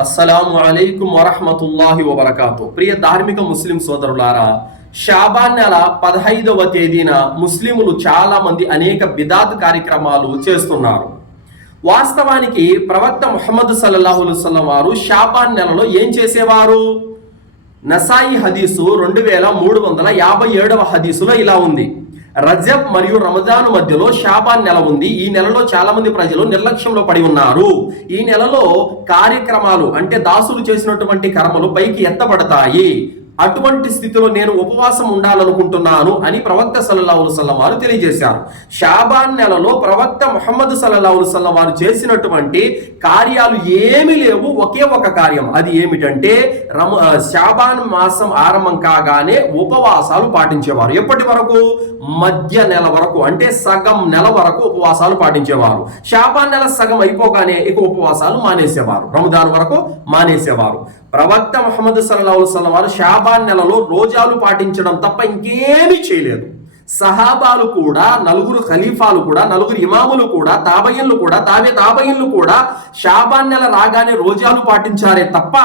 అస్సలం అలైకుం వరహమతుల్లాహి వబర్కాతు. ప్రియ ధార్మిక ముస్లిం సోదరులారా షాబాన్ నెల పదహైదవ తేదీన ముస్లిములు చాలా మంది అనేక బిదాత్ కార్యక్రమాలు చేస్తున్నారు. వాస్తవానికి ప్రవక్త ముహమ్మద్ సల్లల్లాహు వారు షాబాన్ నెలలో ఏం చేసేవారు? నసాయి హదీసు రెండు వేల మూడు వందల యాభై ఏడవ హదీసులో ఇలా ఉంది. రజబ్ మరియు రమజాను మధ్యలో షాబాన్ నెల ఉంది. ఈ నెలలో చాలా మంది ప్రజలు నిర్లక్ష్యంలో పడి ఉన్నారు. ఈ నెలలో కార్యక్రమాలు అంటే దాసులు చేసినటువంటి కర్మలు పైకి ఎత్తబడతాయి. అటువంటి స్థితిలో నేను ఉపవాసం ఉండాలనుకుంటున్నాను అని ప్రవక్త సల్లల్లాహు సల్లం వారు తెలియజేశారు. షాబాన్ నెలలో ప్రవక్త ముహమ్మద్ సల్లల్లాహు సల్లం వారు చేసినటువంటి కార్యాలు ఏమీ లేవు ఒకే ఒక కార్యం. అది ఏమిటంటే రమ షాబాన్ మాసం ఆరంభం కాగానే ఉపవాసాలు పాటించేవారు. ఎప్పటి వరకు? మధ్య నెల వరకు అంటే సగం నెల వరకు ఉపవాసాలు పాటించేవారు. షాబాన్ నెల సగం అయిపోగానే ఇక ఉపవాసాలు మానేసేవారు. రమదాన్ వరకు మానేసేవారు. ప్రవక్త మహమ్మద్ సల్లాహు సల్లం వారు షాబాన్ నెలలో రోజాలు పాటించడం తప్ప ఇంకేమీ చేయలేదు. సహాబాలు కూడా నలుగురు ఖలీఫాలు కూడా నలుగురు ఇమాములు కూడా తాబయ్యన్లు కూడా తాబే తాబయ్యన్లు కూడా షాబాన్ నెల రాగానే రోజాలు పాటించారే తప్ప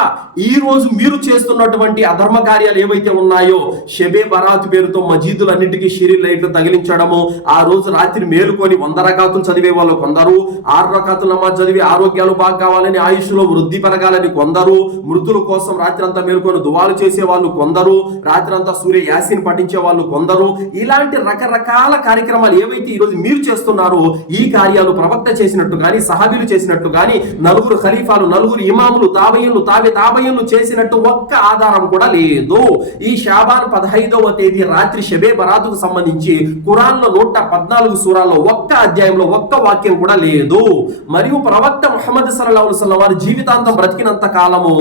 ఈ రోజు మీరు చేస్తున్నటువంటి అధర్మ కార్యాలు ఏవైతే ఉన్నాయో షెబే బరాత్ పేరుతో మజీదులన్నిటికీ షిరి లైట్లు తగిలించడము ఆ రోజు రాత్రి మేలుకొని వంద రకాతులు చదివే వాళ్ళు కొందరు ఆరు రకాతులు నమాజ్ చదివి ఆరోగ్యాలు బాగా కావాలని ఆయుష్లో వృద్ధి పెరగాలని కొందరు మృతుల కోసం రాత్రి అంతా మేలుకొని దువాలు చేసే వాళ్ళు కొందరు రాత్రి అంతా సూర్య యాసిన్ పఠించే వాళ్ళు కొందరు ఇలాంటి ఇలాంటి రకరకాల కార్యక్రమాలు ఏవైతే ఈరోజు మీరు చేస్తున్నారో ఈ కార్యాలు ప్రవక్త చేసినట్టు కానీ సహాబీలు చేసినట్టు కానీ నలుగురు ఖలీఫాలు నలుగురు ఇమాములు తాబయ్యులు తావి తాబయ్యులు చేసినట్టు ఒక్క ఆధారం కూడా లేదు. ఈ షాబాన్ పదహైదవ తేదీ రాత్రి షబే బరాతుకు సంబంధించి కురాన్లో నూట పద్నాలుగు సూరాల్లో ఒక్క అధ్యాయంలో ఒక్క వాక్యం కూడా లేదు. మరియు ప్రవక్త ముహమ్మద్ సల్లాహు వారి జీవితాంతం బ్రతికినంత కాలము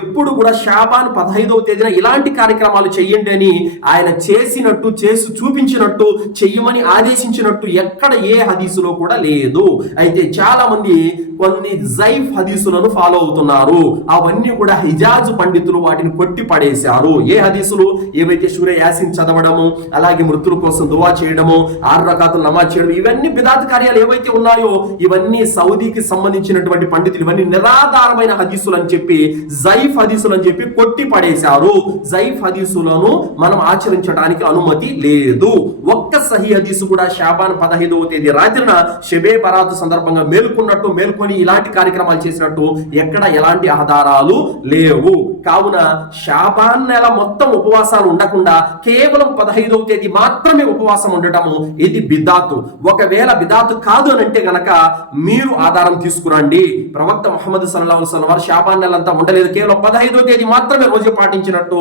ఎప్పుడు కూడా షాబాన్ పదహైదవ తేదీన ఇలాంటి కార్యక్రమాలు చెయ్యండి అని ఆయన చేసినట్టు చేసి చూపించి చూపించినట్టు చెయ్యమని ఆదేశించినట్టు ఎక్కడ ఏ హదీసులో కూడా లేదు. అయితే చాలా మంది కొన్ని జైఫ్ హదీసులను ఫాలో అవుతున్నారు. అవన్నీ కూడా హిజాజ్ పండితులు వాటిని కొట్టి పడేశారు ఏ హదీసులు? ఏవైతే సూర్య యాసిన్ చదవడము అలాగే మృతుల కోసం దువా చేయడము ఆరు రకాతులు నమాజ్ చేయడం ఇవన్నీ బిదాత్ కార్యాలు ఏవైతే ఉన్నాయో ఇవన్నీ సౌదీకి సంబంధించినటువంటి పండితులు ఇవన్నీ నిరాధారమైన హదీసులు అని చెప్పి జైఫ్ హదీసులు అని చెప్పి కొట్టి పడేశారు జైఫ్ హదీసులను మనం ఆచరించడానికి అనుమతి లేదు. ఒక్క సహీ హదీసు కూడా షాబాన్ పదహైదవ తేదీ రాత్రిన షబే బరాతు సందర్భంగా మేల్కొన్నట్టు మేల్కొని ఇలాంటి కార్యక్రమాలు చేసినట్టు ఎక్కడ ఎలాంటి ఆధారాలు లేవు. కావున షాబాన్ నెల మొత్తం ఉపవాసాలు ఉండకుండా కేవలం పదహైదవ తేదీ మాత్రమే ఉపవాసం ఉండటము ఇది బిదాతు ఒకవేళ బిదాతు కాదు అని అంటే గనక మీరు ఆధారం తీసుకురండి. ప్రవక్త ముహమ్మద్ సల్లాహు వసల్లం వారు షాబాన్ నెల అంతా ఉండలేదు. కేవలం పదహైదవ తేదీ మాత్రమే రోజు పాటించినట్టు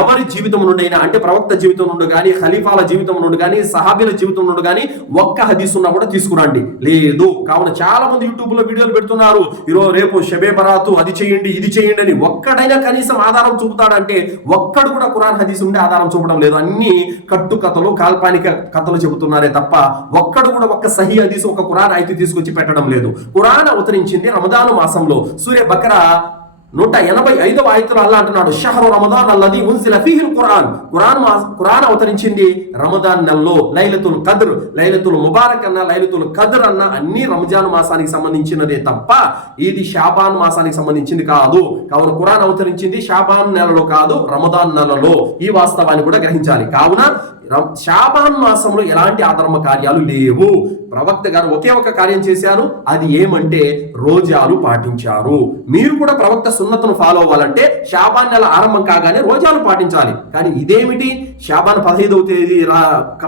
ఎవరి జీవితం నుండైనా అంటే ప్రవక్త జీవితం నుండి కానీ ఖలీఫాల జీవితం నుండి కానీ సహాబీల జీవితం నుండి కానీ ఒక్క హదీస్ ఉన్నా కూడా తీసుకురండి. లేదు. కావున చాలా మంది యూట్యూబ్లో వీడియోలు పెడుతున్నారు. ఈరోజు రేపు షబే బరాతు అది చేయండి ఇది చేయండి అని ఒక్కడైనా కనీసం ఆధారం చూపుతాడంటే ఒక్కడు కూడా కురాన్ హదీస్ ఉండే ఆధారం చూపడం లేదు. అన్ని కట్టు కథలు కాల్పానిక కథలు చెబుతున్నారే తప్ప ఒక్కడు కూడా ఒక్క సహీ హదీస్ ఒక కురాన్ అయితే తీసుకొచ్చి పెట్టడం లేదు. కురాన్ అవతరించింది రమదాను మాసంలో. సూర్య బకరా నూట ఎనభై ఐదవ ఆయతులు అల్లా అంటున్నాడు. షహరు రమదాన్ అల్లది ఉన్సిల ఫీహిల్ ఖురాన్. ఖురాన్ ఖురాన్ అవతరించింది రమదాన్ నెలలో లైలతుల్ కద్ర్ లైలతుల్ ముబారక్ అన్న లైలతుల్ కద్ర్ అన్న అన్ని రంజాన్ మాసానికి సంబంధించినదే తప్ప ఇది షాబాన్ మాసానికి సంబంధించింది కాదు. కావున ఖురాన్ అవతరించింది షాబాన్ నెలలో కాదు రమదాన్ నెలలో ఈ వాస్తవాన్ని కూడా గ్రహించాలి. కావున శాబాన్ మాసంలో ఎలాంటి ఆధర్మ కార్యాలు లేవు. ప్రవక్త గారు ఒకే ఒక కార్యం చేశారు. అది ఏమంటే రోజాలు పాటించారు. మీరు కూడా ప్రవక్త సున్నతను ఫాలో అవ్వాలంటే శాబాన్ నెల ఆరంభం కాగానే రోజాలు పాటించాలి. కానీ ఇదేమిటి? శాబాన్ పదహైదవ తేదీ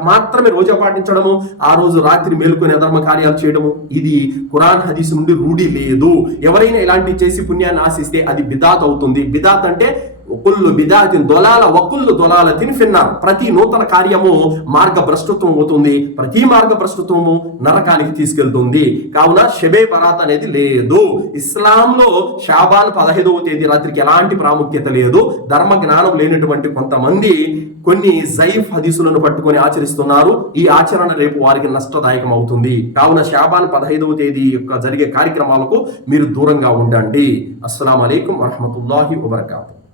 మాత్రమే రోజా పాటించడము ఆ రోజు రాత్రి మేలుకొని అధర్మ కార్యాలు చేయడము. ఇది కురాన్ హదీస్ నుండి రూఢి లేదు. ఎవరైనా ఇలాంటి చేసి పుణ్యాన్ని ఆశిస్తే అది బిదాత్ అవుతుంది. బిదాత్ అంటే ఒకుళ్ళు బిదాతిన్ దొలాల ఒకుళ్ళు దొలాల తినిఫిన్నారు ప్రతి నూతన కార్యము మార్గభ్రష్టత్వం అవుతుంది. ప్రతి మార్గభ్రష్టత్వము నరకానికి తీసుకెళ్తుంది. కావున షబే బరాత్ అనేది లేదు. ఇస్లాంలో షాబాన్ పదహైదవ తేదీ రాత్రికి ఎలాంటి ప్రాముఖ్యత లేదు. ధర్మ జ్ఞానం లేనటువంటి కొంతమంది కొన్ని జైఫ్ హదీసులను పట్టుకొని ఆచరిస్తున్నారు. ఈ ఆచరణ రేపు వారికి నష్టదాయకం అవుతుంది. కావున షాబాన్ పదహైదవ తేదీ యొక్క జరిగే కార్యక్రమాలకు మీరు దూరంగా ఉండండి. అస్సలం అయికం వరహమతుల్లాహి వబర్కాతు.